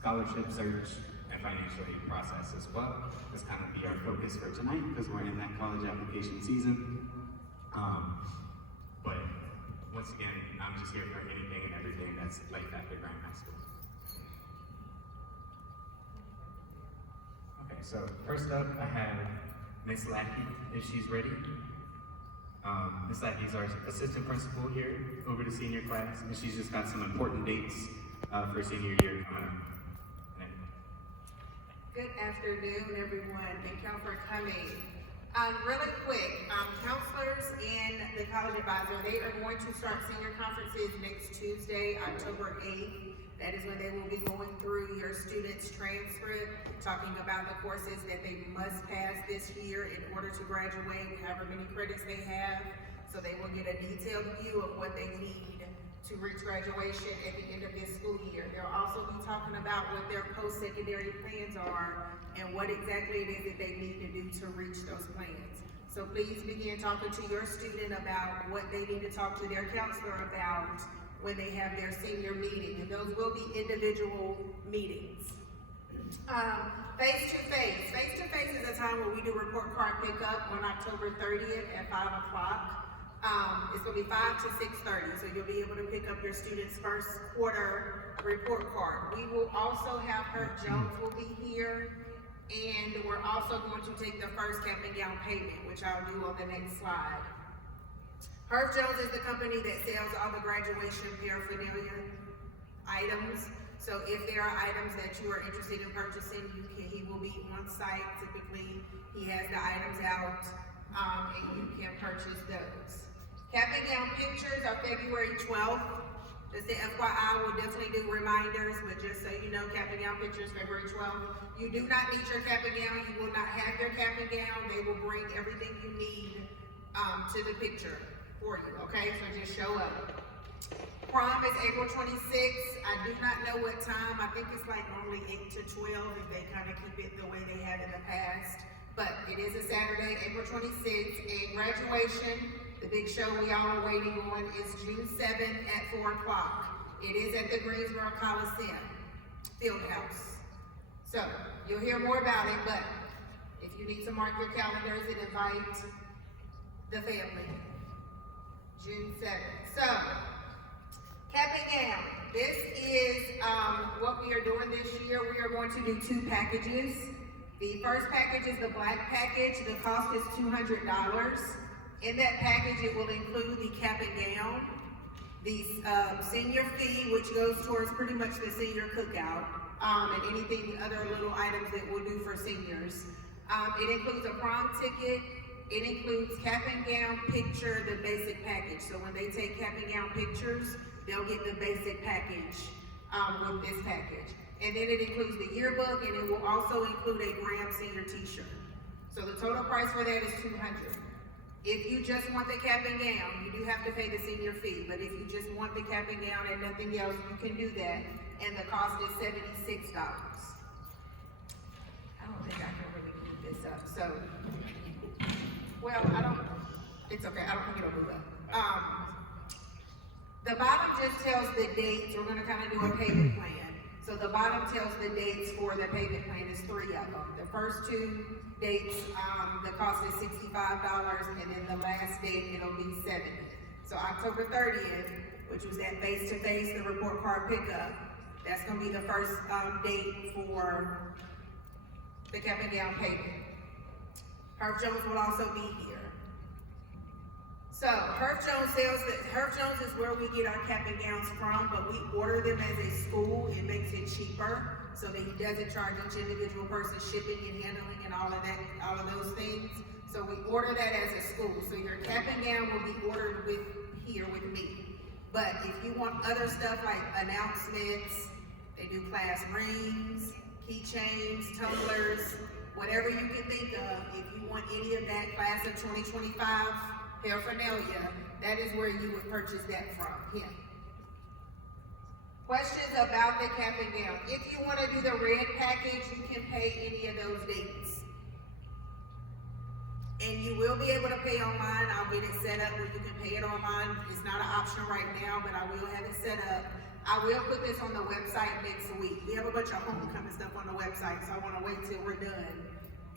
scholarship search, and financial aid process as well. That's kind of be our focus for tonight because we're in that college application season. But once again, I'm just here for anything and everything that's Life After Graham High School. Okay, so first up I have Miss Lackey, if she's ready. Miss Lackey is our assistant principal here over the senior class, and she's just got some important dates for senior year coming up. Good afternoon, everyone. Thank y'all for coming. Really quick, counselors and the college advisor, they are going to start senior conferences next Tuesday, October 8th. That is when they will be going through your students' transcript, talking about the courses that they must pass this year in order to graduate, however many credits they have. So they will get a detailed view of what they need to reach graduation at the end of this school year. They'll also be talking about what their post-secondary plans are and what exactly it is that they need to do to reach those plans. So please begin talking to your student about what they need to talk to their counselor about when they have their senior meeting, and those will be individual meetings. Face-to-face. Face-to-face is a time where we do report card pickup on October 30th at 5 o'clock. It's going to be 5 to 6:30, so you'll be able to pick up your student's first quarter report card. We will also have Herb Jones will be here, and we're also going to take the first cap and gown payment, which I'll do on the next slide. Herb Jones is the company that sells all the graduation paraphernalia items. So if there are items that you are interested in purchasing, he will be on site. Typically, he has the items out, and you can purchase those. Cap and gown pictures are February 12th. Just the FYI, we'll definitely do reminders, but just so you know, cap and gown pictures February 12th. You do not need your cap and gown. You will not have your cap and gown. They will bring everything you need to the picture for you, okay? So just show up. Prom is April 26th. I do not know what time. I think it's like normally 8 to 12 if they kind of keep it the way they have in the past. But it is a Saturday, April 26th. And graduation, the big show we all are waiting on, is June 7th at 4 o'clock. It is at the Greensboro Coliseum Fieldhouse. So you'll hear more about it, but if you need to mark your calendars and invite the family. June 7th. So, cap and gown. This is what we are doing this year. We are going to do 2 packages. The first package is the black package. The cost is $200. In that package, it will include the cap and gown, the senior fee, which goes towards pretty much the senior cookout, and anything, other little items that we'll do for seniors. It includes a prom ticket. It includes cap and gown, picture, the basic package. So when they take cap and gown pictures, they'll get the basic package with this package. And then it includes the yearbook, and it will also include a Graham Senior t-shirt. So the total price for that is $200. If you just want the cap and gown, you do have to pay the senior fee. But if you just want the cap and gown and nothing else, you can do that. And the cost is $76. I don't think I can really keep this up. So. Well, it's okay, I don't think it'll move up. The bottom just tells the dates. We're gonna kind of do a payment plan. So the bottom tells the dates for the payment plan. There's 3 of them. The first 2 dates, the cost is $65, and then the last date, it'll be $70. So October 30th, which was that face-to-face, the report card pickup, that's gonna be the first date for the cap and gown payment. Herb Jones will also be here. So Herb Jones is where we get our cap and gowns from, but we order them as a school. It makes it cheaper so that he doesn't charge each individual person shipping and handling and all of that, all of those things. So we order that as a school. So your cap and gown will be ordered here with me. But if you want other stuff like announcements, they do class rings, keychains, tumblers, whatever you can think of. If you want any of that class of 2025 paraphernalia, that is where you would purchase that from him. Questions about the cap and gown. If you want to do the red package, you can pay any of those dates. And you will be able to pay online. I'll get it set up where you can pay it online. It's not an option right now, but I will have it set up. I will put this on the website next week. We have a bunch of homecoming stuff on the website, so I wanna wait till we're done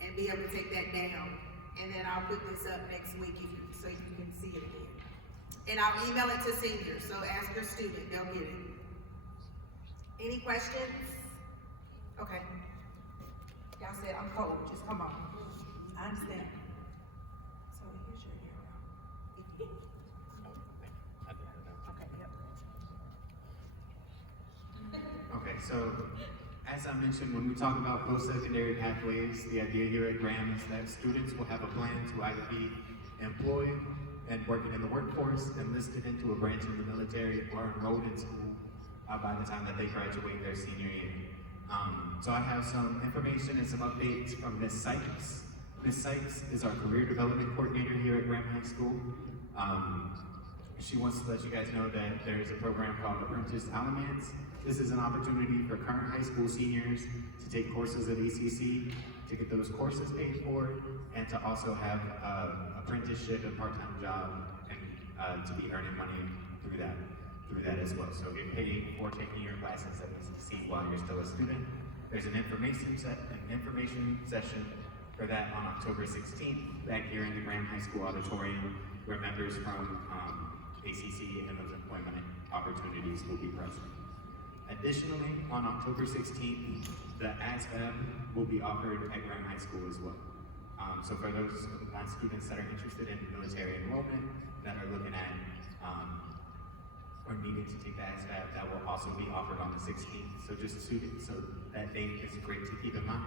and be able to take that down. And then I'll put this up next week so you can see it again. And I'll email it to seniors, so ask your student, they'll get it. Any questions? Okay. Y'all said I'm cold, just come on. I understand. So here's your arrow. Okay, yep. Okay, so as I mentioned, when we talk about post-secondary pathways, the idea here at Graham is that students will have a plan to either be employed and working in the workforce, enlisted into a branch of the military, or enrolled in school by the time that they graduate their senior year. So I have some information and some updates from Ms. Sykes. Ms. Sykes is our career development coordinator here at Graham High School. She wants to let you guys know that there is a program called Apprentice Alamance. This is an opportunity for current high school seniors to take courses at ACC, to get those courses paid for, and to also have apprenticeship and part-time job, and to be earning money through that as well. So get paid for taking your classes at ACC while you're still a student. There's an information session for that on October 16th back here in the Graham High School auditorium, where members from ACC and those employment opportunities will be present. Additionally, on October 16th, the ASVAB will be offered at Graham High School as well. So for those students that are interested in military enrollment, that are looking at or needing to take the ASVAB, that will also be offered on the 16th. So just students, so that date is great to keep in mind.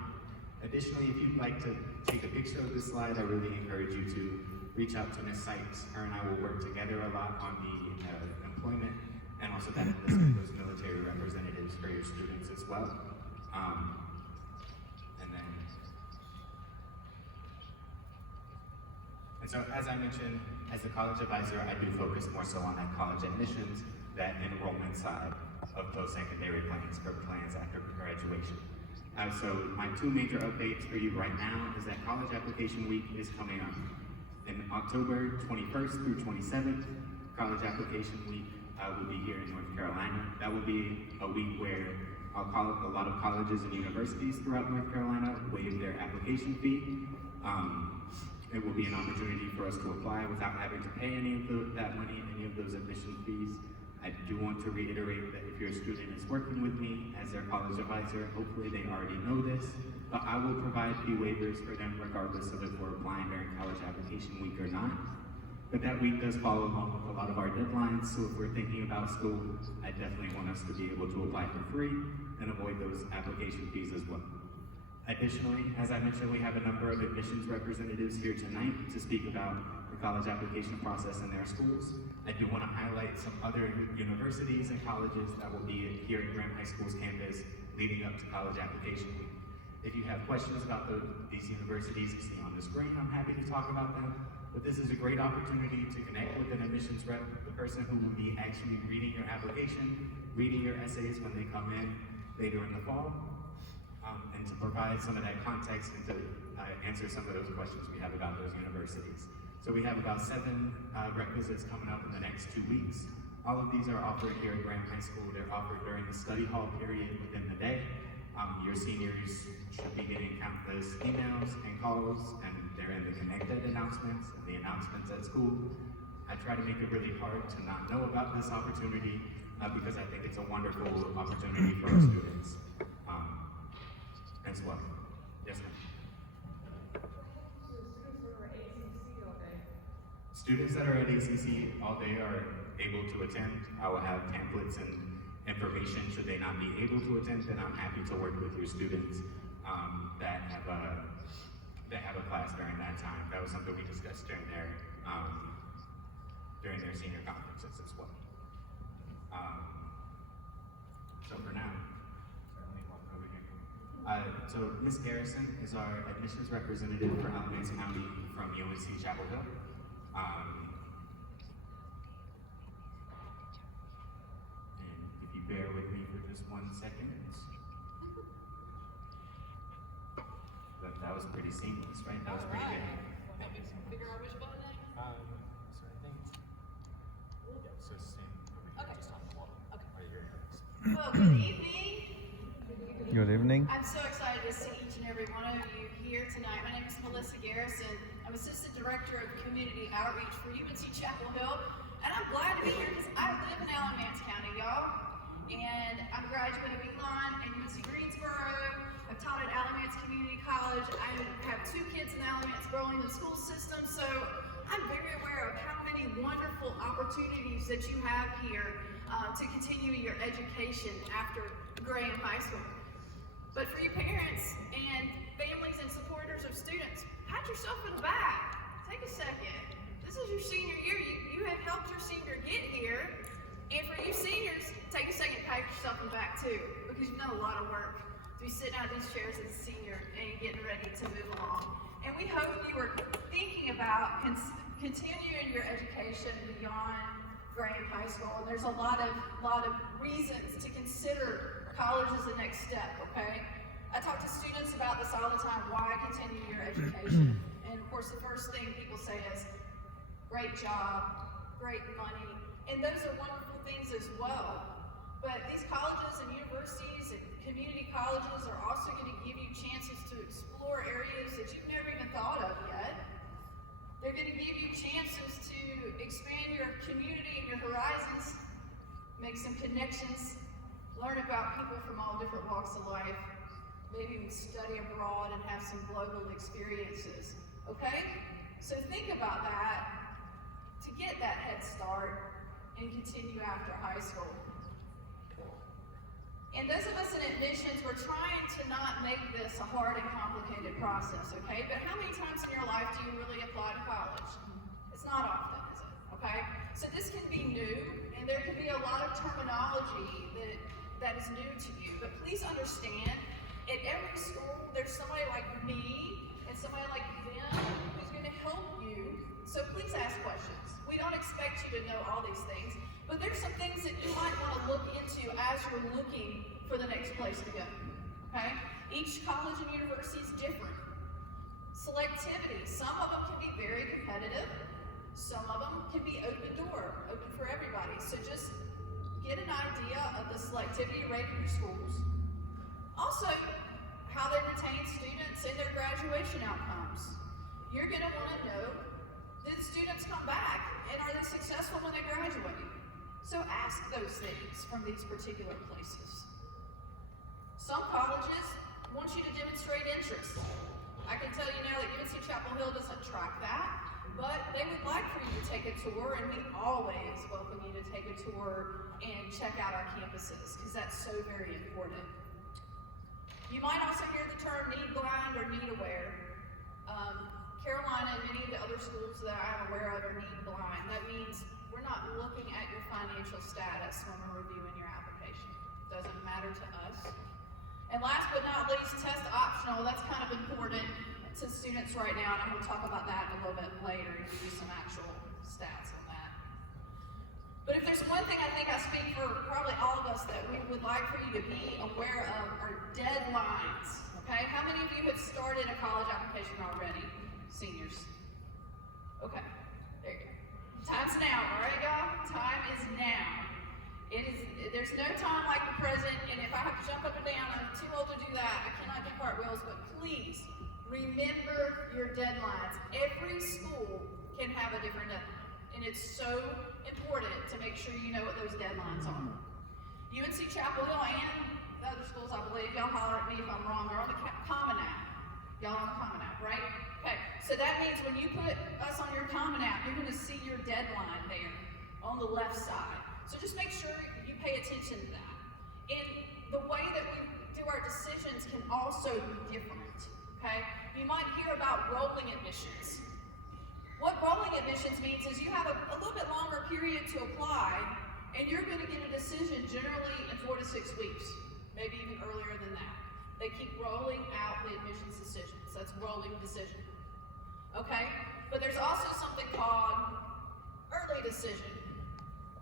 Additionally, if you'd like to take a picture of this slide, I really encourage you to reach out to Ms. Sykes. Her and I will work together a lot on the employment and also that enlistment those military representatives for your students as well. And so as I mentioned, as a college advisor, I do focus more so on that college admissions, that enrollment side of post-secondary plans for plans after graduation. So my two major updates for you right now is that College Application Week is coming up. In October 21st through 27th, College Application Week will be here in North Carolina. That will be a week where a lot of colleges and universities throughout North Carolina waive their application fee. It will be an opportunity for us to apply without having to pay any of that money, any of those admission fees. I do want to reiterate that if your student is working with me as their college advisor, hopefully they already know this, but I will provide fee waivers for them regardless of if we're applying during College Application Week or not. But that week does follow along with a lot of our deadlines, so if we're thinking about school, I definitely want us to be able to apply for free and avoid those application fees as well. Additionally, as I mentioned, we have a number of admissions representatives here tonight to speak about the college application process in their schools. I do want to highlight some other universities and colleges that will be here at Graham High School's campus leading up to College Application Week. If you have questions about these universities you see on the screen, I'm happy to talk about them. But this is a great opportunity to connect with an admissions rep, the person who will be actually reading your application, reading your essays when they come in later in the fall. And to provide some of that context and to answer some of those questions we have about those universities. So we have about 7 requisites coming up in the next 2 weeks. All of these are offered here at Graham High School. They're offered during the study hall period within the day. Your seniors should be getting countless emails and calls, and they're in the connected announcements and the announcements at school. I try to make it really hard to not know about this opportunity because I think it's a wonderful opportunity for our students. As well. Yes, ma'am. Students that are at ACC all day are able to attend. I will have pamphlets and information should they not be able to attend, then I'm happy to work with your students that have a class during that time. That was something we discussed during their senior conferences as well. So for now, so Ms. Garrison is our admissions representative for Alamance County from UNC Chapel Hill. And if you bear with me for just 1 second. That was pretty seamless, right? That was pretty good. Figure out which button name? So I think, so same over here, just on the wall. Okay. Right here. Well, good evening. Good evening. I'm so excited to see each and every one of you here tonight. My name is Melissa Garrison. I'm Assistant Director of Community Outreach for UNC Chapel Hill. And I'm glad to be here because I live in Alamance County, y'all. And I'm a graduate of Elon and UNC Greensboro. I've taught at Alamance Community College. I have 2 kids in the Alamance Burlington school system, so I'm very aware of how many wonderful opportunities that you have here to continue your education after Graham High School. But for your parents and families and supporters of students, pat yourself on the back. Take a second. This is your senior year. You have helped your senior get here. And for you seniors, take a second, pat yourself on the back too, because you've done a lot of work to be sitting out of these chairs as a senior and getting ready to move along. And we hope you are thinking about continuing your education beyond Graham High School. And there's a lot of reasons to consider college as the next step, okay? I talk to students about this all the time, why continue your education? And of course, the first thing people say is, great job, great money, and those are wonderful things as well. But these colleges and universities and community colleges are also going to give you chances to explore areas that you've never even thought of yet. They're going to give you chances to expand your community and your horizons, make some connections, learn about people from all different walks of life, maybe even study abroad and have some global experiences, okay? So think about that to get that head start and continue after high school. And those of us in admissions, we're trying to not make this a hard and complicated process, okay? But how many times in your life do you really apply to college? It's not often, is it? Okay? So this can be new, and there can be a lot of terminology that is new to you. But please understand, at every school, there's somebody like me and somebody like them who's going to help you. So please ask questions. We don't expect you to know all these things, but there's some things that you might want to look into as you're looking for the next place to go, okay? Each college and university is different. Selectivity, some of them can be very competitive, some of them can be open door, open for everybody. So just get an idea of the selectivity rate in your schools. Also, how they retain students and their graduation outcomes. You're gonna wanna know, did students come back and are they successful when they graduate? So ask those things from these particular places. Some colleges want you to demonstrate interest. I can tell you now that UNC Chapel Hill doesn't track that, but they would like for you to take a tour, and we always welcome you to take a tour and check out our campuses, because that's so very important. You might also hear the term need blind or need aware. Carolina and many of the other schools that I'm aware of are need blind. That means we're not looking at your financial status when we're reviewing your application. Doesn't matter to us. And last but not least, test optional. That's kind of important to students right now, and I'm going to talk about that in a little bit later and give you some actual stats on that. But if there's one thing I think I speak for probably all of us that we would like for you to be aware of are deadlines, okay? How many of you have started a college application already? Seniors. Okay, there you go. Time's now, all right, y'all? Time is now. There's no time like the present, and if I have to jump up and down, I'm too old to do that. I cannot do cartwheels, but please remember your deadlines. Every school can have a different deadline, and it's so important to make sure you know what those deadlines are. UNC Chapel Hill and the other schools, I believe, y'all holler at me if I'm wrong, are on the Common App. Y'all on the Common App, right? Okay, so that means when you put us on your Common App, you're going to see your deadline there on the left side. So just make sure you pay attention to that. And the way that we do our decisions can also be different, okay? You might hear about rolling admissions. What rolling admissions means is you have a little bit longer period to apply, and you're going to get a decision generally in 4 to 6 weeks, maybe even earlier than that. They keep rolling out the admissions decisions. That's rolling decision. Okay? But there's also something called early decision.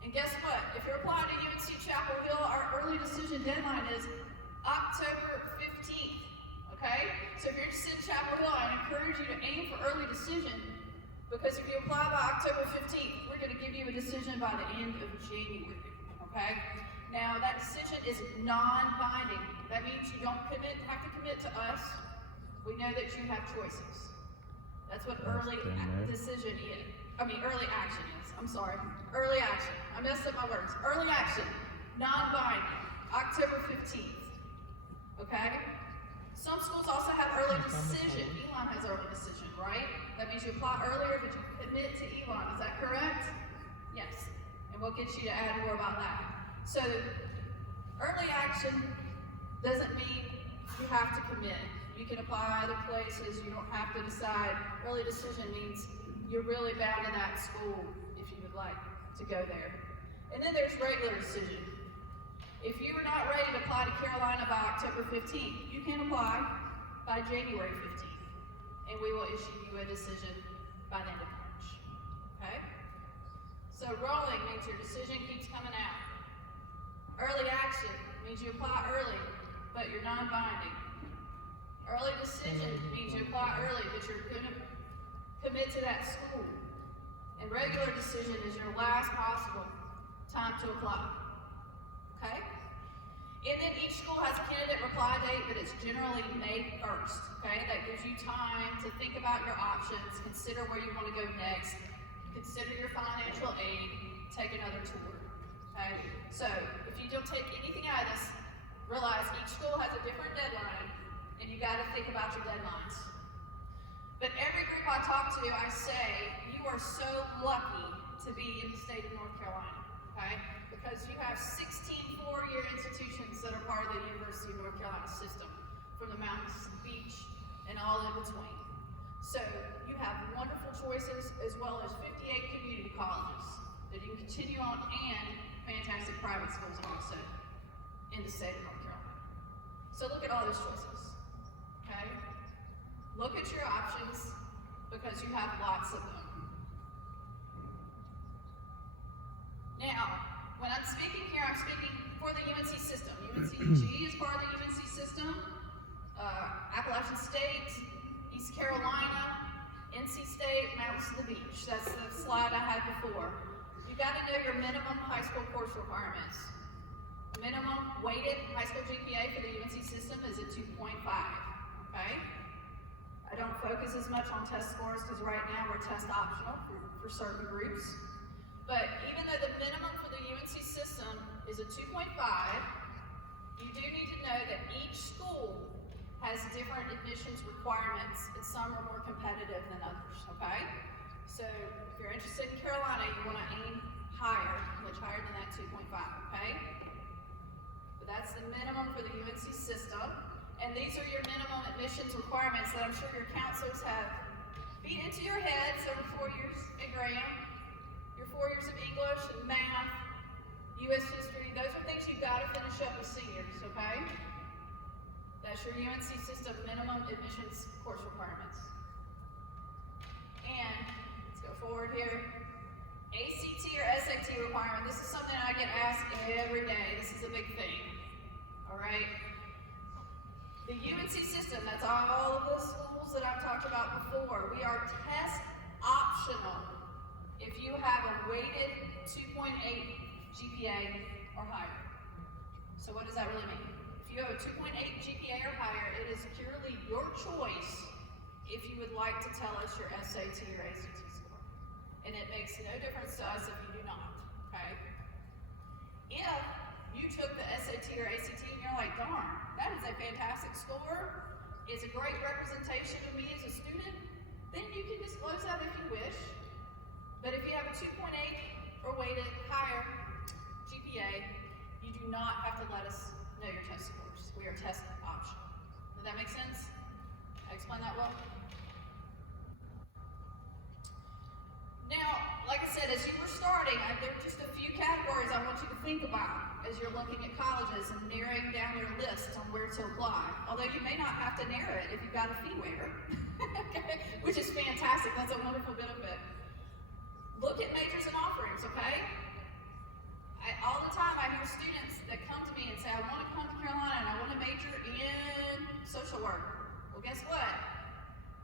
And guess what? If you're applying to UNC Chapel Hill, our early decision deadline is October 15th. Okay? So if you're interested in Chapel Hill, I encourage you to aim for early decision, because if you apply by October 15th, we're going to give you a decision by the end of January. Okay? Now, that decision is non-binding. That means you don't have to commit to us. We know that you have choices. That's what early decision is. Early action is. I'm sorry. Early action. I messed up my words. Early action. Non-binding. October 15th. Okay? Some schools also have early decision. Elon has early decision, right? That means you apply earlier, but you commit to Elon. Is that correct? Yes. And we'll get you to add more about that. So, early action doesn't mean you have to commit. You can apply other places. You don't have to decide. Early decision means you're really bound to that school if you would like to go there. And then there's regular decision. If you are not ready to apply to Carolina by October 15th, you can apply by January 15th, and we will issue you a decision by the end of March. Okay? So rolling means your decision keeps coming out. Early action means you apply early, but you're non-binding. Early decision means you apply early, but you're going to commit to that school. And regular decision is your last possible time to apply. Okay? And then each school has a candidate reply date, but it's generally May 1st. Okay? That gives you time to think about your options, consider where you want to go next, consider your financial aid, take another tour. Okay? So, if you don't take anything out of this, realize each school has a different deadline, and you got to think about your deadlines. But every group I talk to, I say, you are so lucky to be in the state of North Carolina, okay? Because you have 16 four-year institutions that are part of the University of North Carolina system, from the mountains to the beach and all in between. So you have wonderful choices, as well as 58 community colleges that you can continue on, and fantastic private schools also in the state of North Carolina. So look at all those choices, okay? Look at your options, because you have lots of them. Now, when I'm speaking here, I'm speaking for the UNC system. UNCG is part of the UNC system. Appalachian State, East Carolina, NC State, Mountains to the Beach. That's the slide I had before. You've got to know your minimum high school course requirements. Minimum weighted high school GPA for the UNC system is a 2.5, okay? I don't focus as much on test scores because right now we're test optional for certain groups. But even though the minimum for the UNC system is a 2.5, you do need to know that each school has different admissions requirements, and some are more competitive than others, okay? So if you're interested in Carolina, you want to aim higher, much higher than that 2.5, okay? But that's the minimum for the UNC system. And these are your minimum admissions requirements that I'm sure your counselors have beat into your heads over 4 years at Graham. Your 4 years of English and math, U.S. history, those are things you've got to finish up with seniors, okay? That's your UNC system minimum admissions course requirements. And let's go forward here. ACT or SAT requirement. This is something I get asked every day. This is a big thing, all right? The UNC system, that's all of the schools that I've talked about before. We are test optional if you have a weighted 2.8 GPA or higher. So what does that really mean? If you have a 2.8 GPA or higher, it is purely your choice if you would like to tell us your SAT or ACT score. And it makes no difference to us if you do not, okay? If you took the SAT or ACT and you're like, darn, that is a fantastic score, it's a great representation of me as a student, then you can disclose that if you wish. But if you have a 2.8 or weighted higher GPA, you do not have to let us know your test scores. We are test optional. Does that make sense? I explained that well? Now, like I said, as you were starting, there are just a few categories I want you to think about as you're looking at colleges and narrowing down your list on where to apply. Although you may not have to narrow it if you've got a fee waiver, okay? Which is fantastic. That's a wonderful benefit. Look at majors and offerings, okay? All the time I hear students that come to me and say, I want to come to Carolina and I want to major in social work. Well, guess what?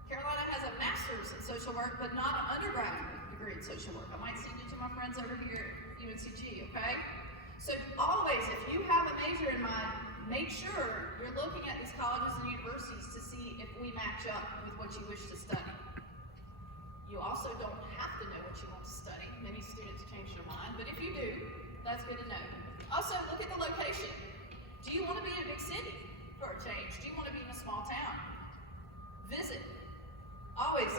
Carolina has a master's in social work, but not an undergraduate degree in social work. I might send you to my friends over here at UNCG, okay? So always, if you have a major in mind, make sure you're looking at these colleges and universities to see if we match up with what you wish to study. You also don't have to know what you want to study. Many students change their mind, but if you do, that's good to know. Also, look at the location. Do you want to be in a big city for a change? Do you want to be in a small town? Visit. Always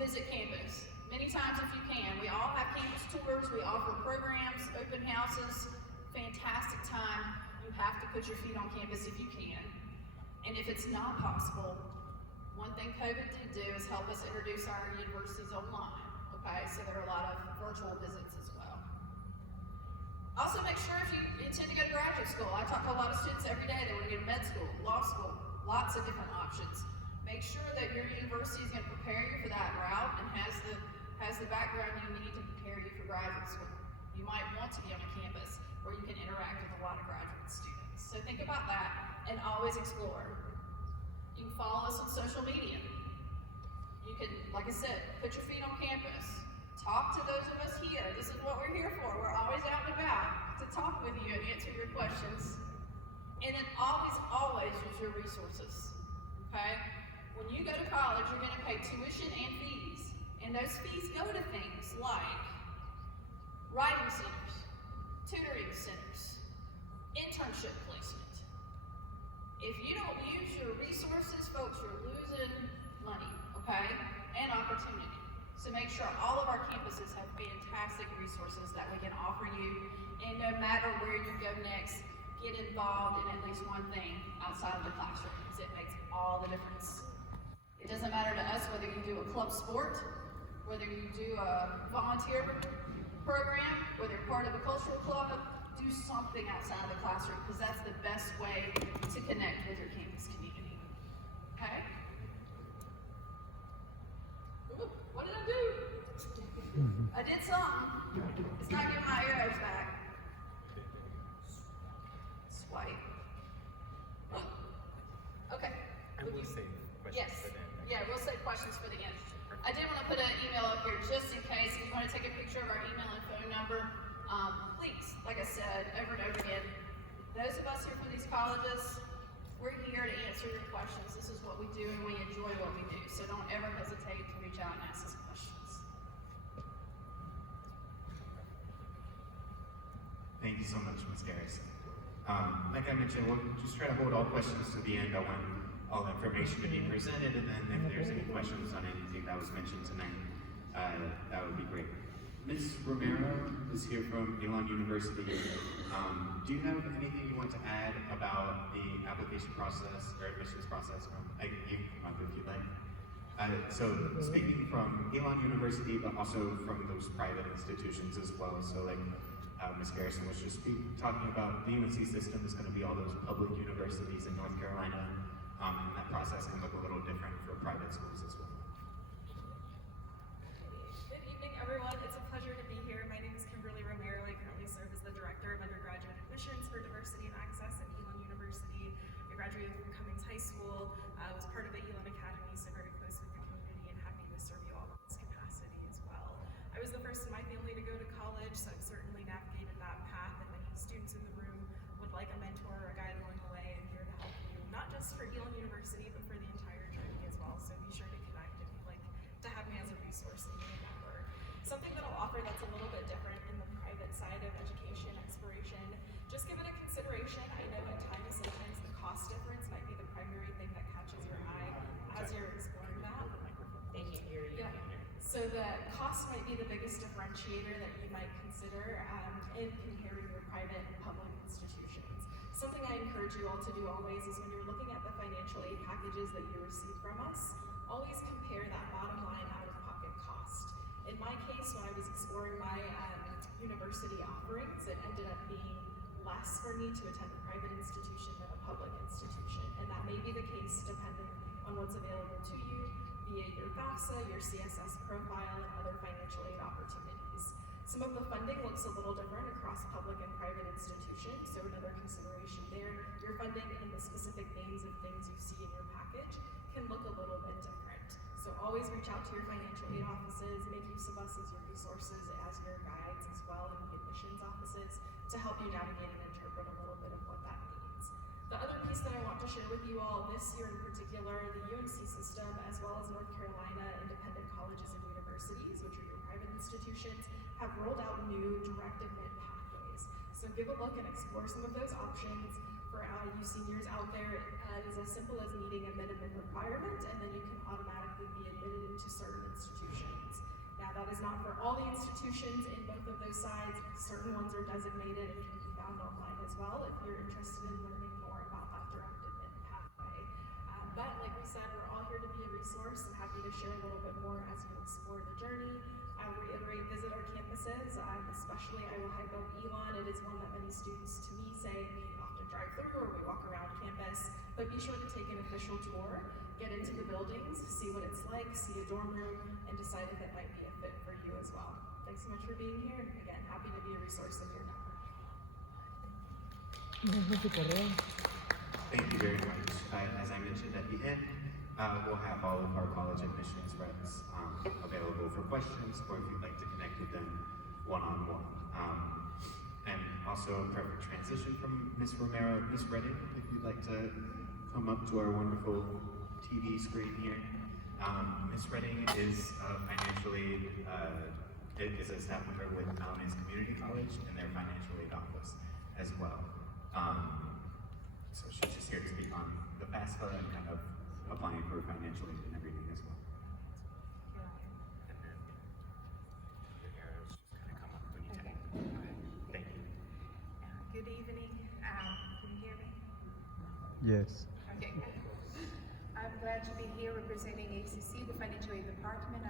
visit campus. Many times if you can. We all have campus tours. We offer programs, open houses, fantastic time. You have to put your feet on campus if you can. And if it's not possible, one thing COVID did do is help us introduce our universities online, okay? So there are a lot of virtual visits as well. Also make sure if you intend to go to graduate school, I talk to a lot of students every day, they want to go to med school, law school, lots of different options. Make sure that your university is going to prepare you for that route and has the background you need to prepare you for graduate school. You might want to be on a campus where you can interact with a lot of graduate students. So think about that and always explore. You can follow us on social media. You can, like I said, put your feet on campus. Talk to those of us here. This is what we're here for. We're always out and about to talk with you and answer your questions. And then always use your resources, okay? When you go to college, you're gonna pay tuition and fees. And those fees go to things like writing centers, tutoring centers, internship placement. If you don't use your resources, folks, you're losing money, okay? And opportunity. So make sure all of our campuses have fantastic resources that we can offer you. And no matter where you go next, get involved in at least one thing outside of the classroom, because it makes all the difference. It doesn't matter to us whether you do a club sport, whether you do a volunteer program, whether you're part of a cultural club, do something outside of the classroom, because that's the best way to connect with your campus community. Okay? Ooh, what did I do? I did something. It's not getting my arrows back. Swipe. Okay. I will save questions Yes. for them. Yeah, we'll save questions for the end. I did want to put an email up here just in case. If you want to take a picture of our email and phone number, please, like I said, over and over again, those of us here from these colleges, we're here to answer your questions. This is what we do and we enjoy what we do. So don't ever hesitate to reach out and ask us questions. Thank you so much, Ms. Garrison. Like I mentioned, we'll just try to hold all questions to the end. I want all information to be presented, and then if there's any questions on anything that was mentioned tonight, that would be great. Ms. Romero is here from Elon University. Do you have anything you want to add about the application process or admissions process? You can come up if you'd like. So speaking from Elon University, but also from those private institutions as well. So like Ms. Garrison was just talking about, the UNC system is going to be all those public universities in North Carolina, and that process can look a little different for private schools as well. Good evening, everyone. It's a pleasure to be here. My name is Kimberly Romero. I currently serve as the Director of Undergraduate Admissions for Diversity and Access at Elon University. I graduated from Cummings High School, was part of the Elon Academy, so very close with the community and happy to serve you all in this capacity as well. I was the first in my family to go to college, so I've certainly navigated that path, and many students in the room would like a mentor or a guide along the way, and here to help you, not just for Elon University, but for the entire journey as well. So be sure to connect if you'd like to have me as a resource in your network. Something that I'll offer that's a little bit different in the private side of education exploration, just give it a consideration. I know in time sometimes the cost difference might be the primary thing that catches your eye as you're exploring that. Thank you. Yeah. So the cost might be the biggest differentiator that you might consider in comparing your private and public institutions. Something I encourage you all to do always is when you're looking at the financial aid packages that you receive from us, always compare that bottom line out-of-pocket cost. In my case, when I was exploring my university offerings, it ended up being less for me to attend a private institution than a public institution. And that may be the case depending on what's available to you via your FAFSA, your CSS profile, and other financial aid opportunities. Some of the funding looks a little different across public and private institutions, so another consideration there. Your funding in the specific names of things you see in your package can look a little bit different. So always reach out to your financial aid offices, make use of us as your resources, as your guides as well, and the admissions offices to help you navigate and interpret a little bit of what that means. The other piece that I want to share with you all this year in particular, the UNC system, as well as North Carolina independent colleges and universities, which are your private institutions, have rolled out new direct admit pathways. So give a look and explore some of those options. For you seniors out there, it is as simple as meeting a minimum requirement, and then you can automatically be admitted into certain institutions. Now, that is not for all the institutions in both of those sides. Certain ones are designated and can be found online as well if you're interested in learning more about that direct admit pathway. But like we said, we're all here to be a resource and happy to share a little bit more as you explore the journey. I will reiterate, visit our campuses, especially I will hype up Elon. It is one that many students to me say we often drive through or we walk around campus, but be sure to take an official tour, get into the buildings, see what it's like, see a dorm room, and decide if it might be a fit for you as well. Thanks so much for being here, and again, happy to be a resource in your network. Thank you very much. As I mentioned at the end, we'll have all of our college admissions reps available for questions, or if you'd like to connect with them one-on-one. And also a perfect transition from Ms. Romero, Ms. Redding, if you'd like to come up to our wonderful TV screen here. Ms. Redding is financially, is a staff member with Alamance Community College and their financial aid office as well. So she's just here to speak on the FAFSA and kind of applying for financial aid and everything as well. And then the arrows just kind of come up when you tap. Thank you. Good evening. Can you hear me? Yes. Okay. I'm glad to be here representing ACC, the Financial Aid Department.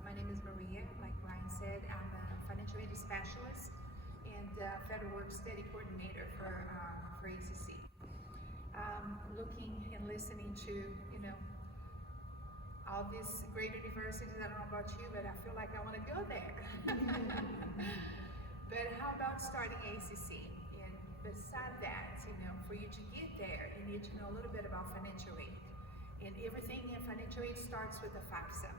My name is Maria. Like Ryan said, I'm a financial aid specialist and Federal Work Study Coordinator for ACC. Looking and listening to, all these great universities. I don't know about you, but I feel like I want to go there. But how about starting ACC? And beside that, for you to get there, you need to know a little bit about financial aid. And everything in financial aid starts with the FAFSA.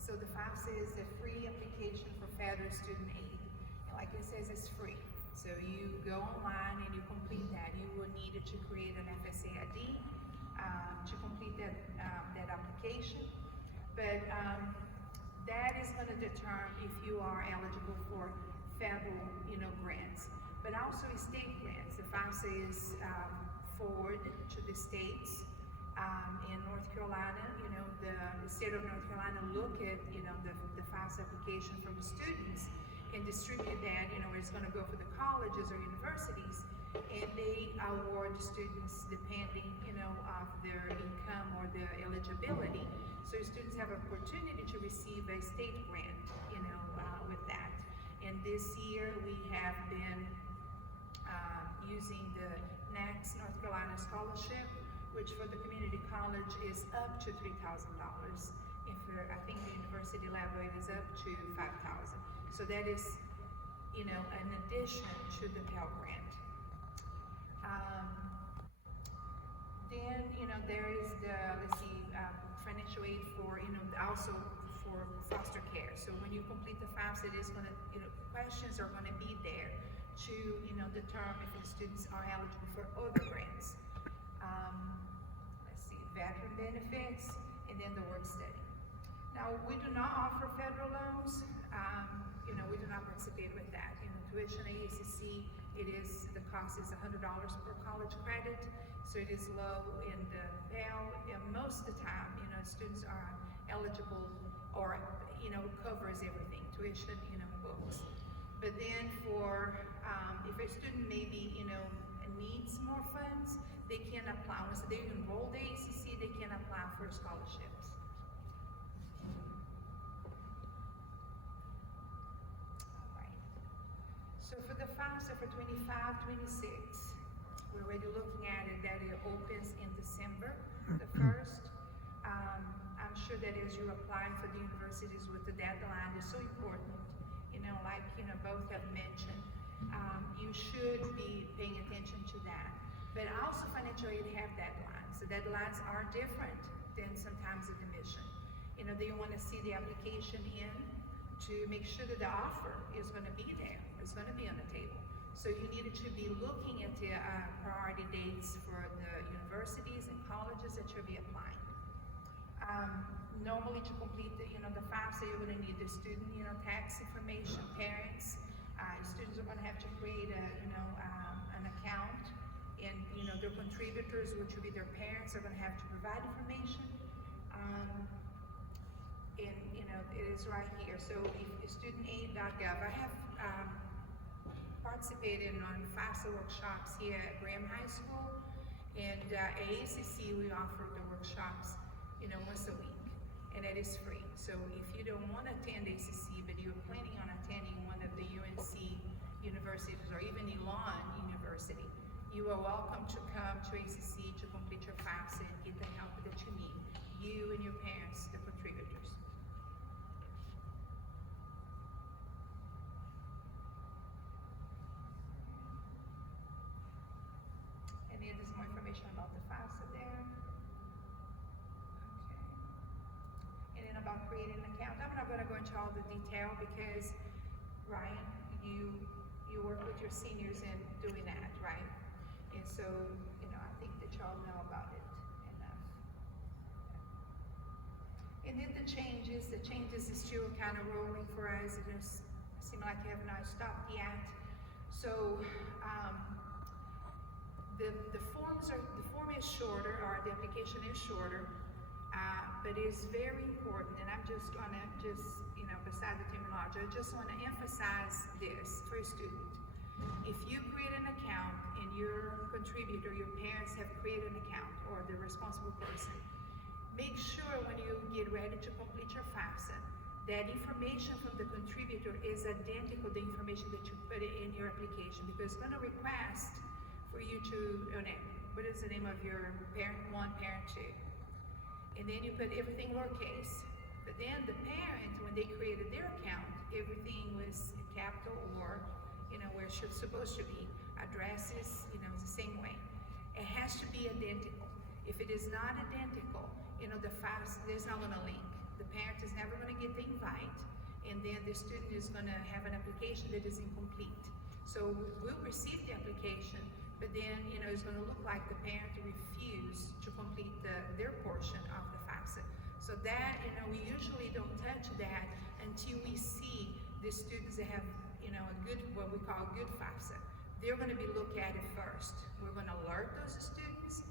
So the FAFSA is a free application for federal student aid. And like it says, it's free. So you go online and you complete that. You will need to create an FSA ID to complete that application. But that is going to determine if you are eligible for federal, grants, but also state grants. The FAFSA is forwarded to the states. In North Carolina, the state of North Carolina look at, the FAFSA application from the students and distribute that, where it's going to go for the colleges or universities, and they award students depending, of their income or their eligibility. So students have an opportunity to receive a state grant, with that. And this year we have been using the NACS North Carolina Scholarship, which for the community college is up to $3,000. And for, I think the university level, it is up to $5,000. So that is, an addition to the Pell Grant. Then, there is the, financial aid for, also for foster care. So when you complete the FAFSA, it is going to, questions are going to be there to, determine if the students are eligible for other grants. Veteran benefits, and then the work study. Now, we do not offer federal loans. We do not participate with that. Tuition at ACC, the cost is $100 per college credit, so it is low in the Pell. Most of the time, students are eligible or, covers everything, tuition, books. But then for, if a student maybe, needs more funds, they can apply. Once they enroll the ACC, they can apply for scholarships. All right. So for the FAFSA for 25-26, we're already looking at it that it opens in December the 1st. I'm sure that as you apply for the universities with the deadline is so important, both have mentioned, you should be paying attention to that. But also financial aid have deadlines. The deadlines are different than sometimes at admission. They want to see the application in to make sure that the offer is going to be there. It's going to be on the table. So you needed to be looking at the priority dates for the universities and colleges that you'll be applying. Normally to complete the, the FAFSA, you're gonna need the student, tax information, parents. Students are gonna have to create an account, and, their contributors, which will be their parents, are gonna have to provide information. And, it is right here. So if studentaid.gov, I have, participated on FAFSA workshops here at Graham High School, and at ACC we offer the workshops, once a week, and it is free. So if you don't want to attend ACC, but you're planning on attending one of the UNC universities or even Elon University, you are welcome to come to ACC to complete your FAFSA and get the help that you need, you and your parents, the contributors. And then there's more information about the FAFSA there. Okay. And then about creating an account. I'm not gonna go into all the detail because, Ryan, you work with your seniors in doing that, right? And so, I think that y'all know about it enough. And then the changes is still kind of rolling for us. It doesn't seem like they have not stopped yet. So, the form is shorter, or the application is shorter, but it's very important, and I'm just gonna beside the terminology, I just wanna emphasize this for a student. If you create an account and your contributor, your parents have created an account, or the responsible person, make sure when you get ready to complete your FAFSA, that information from the contributor is identical to the information that you put in your application, because it's gonna request for you to, what is the name of your parent one, parent two? And then you put everything lowercase. But then the parent, when they created their account, everything was capital or, where it's supposed to be. Addresses, it's the same way. It has to be identical. If it is not identical, the FAFSA, there's not gonna link. The parent is never gonna get the invite, and then the student is gonna have an application that is incomplete. So we'll receive the application, but then, it's gonna look like the parent refused to complete their portion of the FAFSA. So that, we usually don't touch that until we see the students that have, a good, what we call good FAFSA. They're gonna be looked at it first. We're gonna alert those students,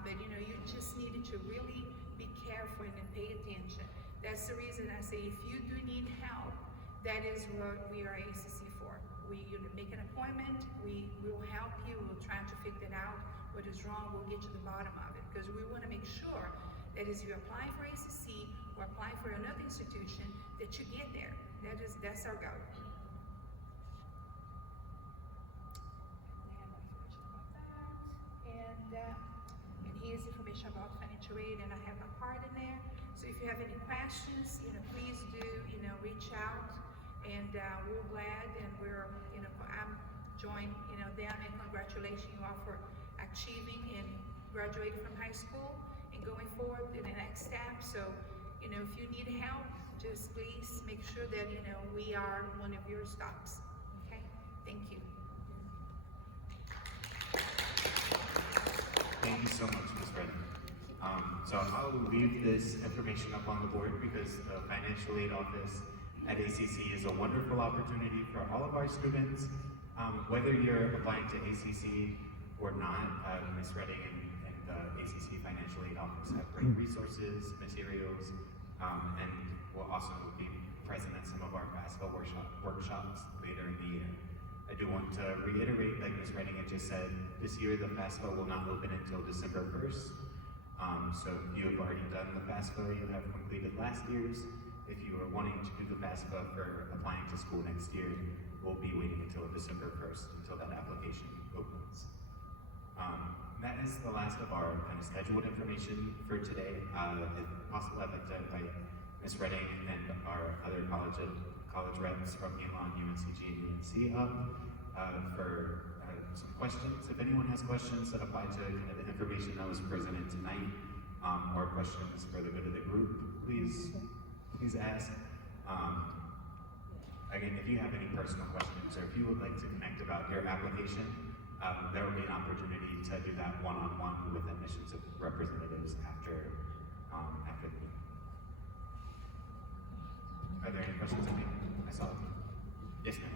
but you just needed to really be careful and pay attention. That's the reason I say, if you do need help, that is what we are ACC for. We make an appointment, we will help you, we'll try to figure it out. What is wrong, we'll get to the bottom of it, because we wanna make sure that as you apply for ACC or apply for another institution, that you get there. That's our goal. And here's information about financial aid, and I have a part in there. So if you have any questions, please do, reach out, and we're glad, and we're, I'm joined, them, and congratulations you all for achieving and graduating from high school and going forward in the next step. So, if you need help, just please make sure that, we are one of your stops. Okay? Thank you. Thank you so much, Ms. Redden. So I'll leave this information up on the board, because the Financial Aid Office at ACC is a wonderful opportunity for all of our students. Whether you're applying to ACC or not, Ms. Redding and the ACC Financial Aid Office have great resources, materials, and will also be present at some of our FAFSA workshops later in the year. I do want to reiterate, like Ms. Redding had just said, this year the FAFSA will not open until December 1st. So if you have already done the FAFSA, you have completed last year's. If you are wanting to do the FAFSA for applying to school next year, we'll be waiting until December 1st until that application opens. That is the last of our kind of scheduled information for today. If possible, I'd like to invite Ms. Redding and our other college reps from Elon, UNCG, and UNC up for some questions. If anyone has questions that apply to kind of the information that was presented tonight, or questions for the good of the group, please ask. I again, if you have any personal questions or if you would like to connect about your application, there will be an opportunity to do that one-on-one with admissions representatives after the meeting. Are there any questions of me? I saw them. Yes, ma'am.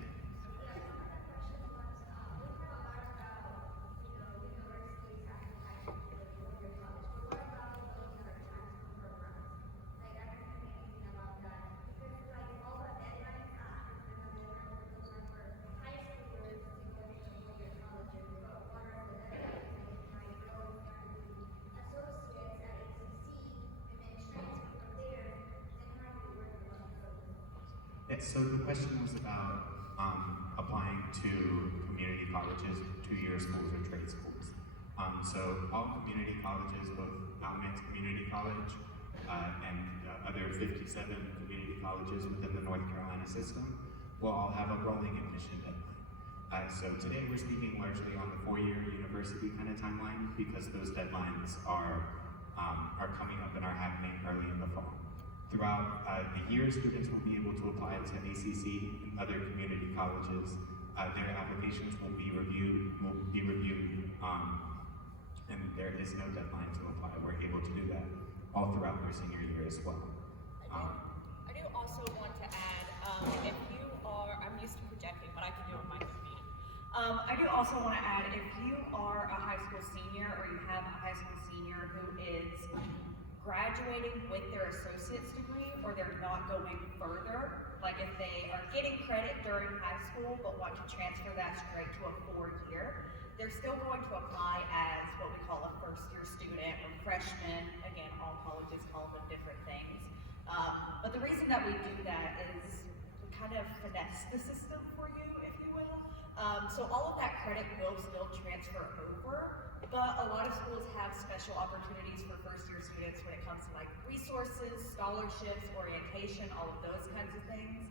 Yes, so the question was about applying to community colleges, two-year schools, or trade schools. So all community colleges, both Alamance Community College and other 57 community colleges within the North Carolina system, will all have a rolling admission deadline. So today we're speaking largely on the four-year university kind of timeline because those deadlines are coming up and are happening early in the fall. Throughout the year, students will be able to apply to ACC and other community colleges. Their applications will be reviewed, and there is no deadline to apply. We're able to do that all throughout their senior year as well. I do also want to add, if you are, I'm used to projecting, but I can do it with my computer. I do also want to add, if you are a high school senior or you have a high school senior who is graduating with their associate's degree or they're not going further, like if they are getting credit during high school but want to transfer that straight to a 4-year, they're still going to apply as what we call a first-year student or freshman. Again, all colleges call them different things. But the reason that we do that is we kind of finesse the system for you, if you will. So all of that credit will still transfer over, but a lot of schools have special opportunities for first-year students when it comes to like resources, scholarships, orientation, all of those kinds of things.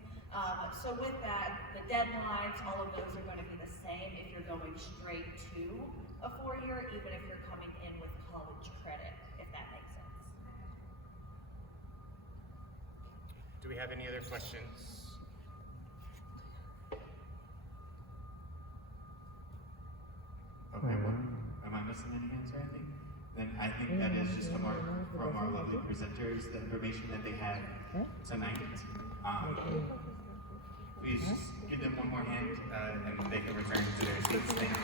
So with that, the deadlines, all of those are going to be the same if you're going straight to a 4-year, even if you're coming in with college credit, if that makes sense. Do we have any other questions? Okay, well, am I missing any answer, I think? Then I think that is just from our lovely presenters, the information that they had tonight. Please give them one more hand and they can return to their seats. Thank you.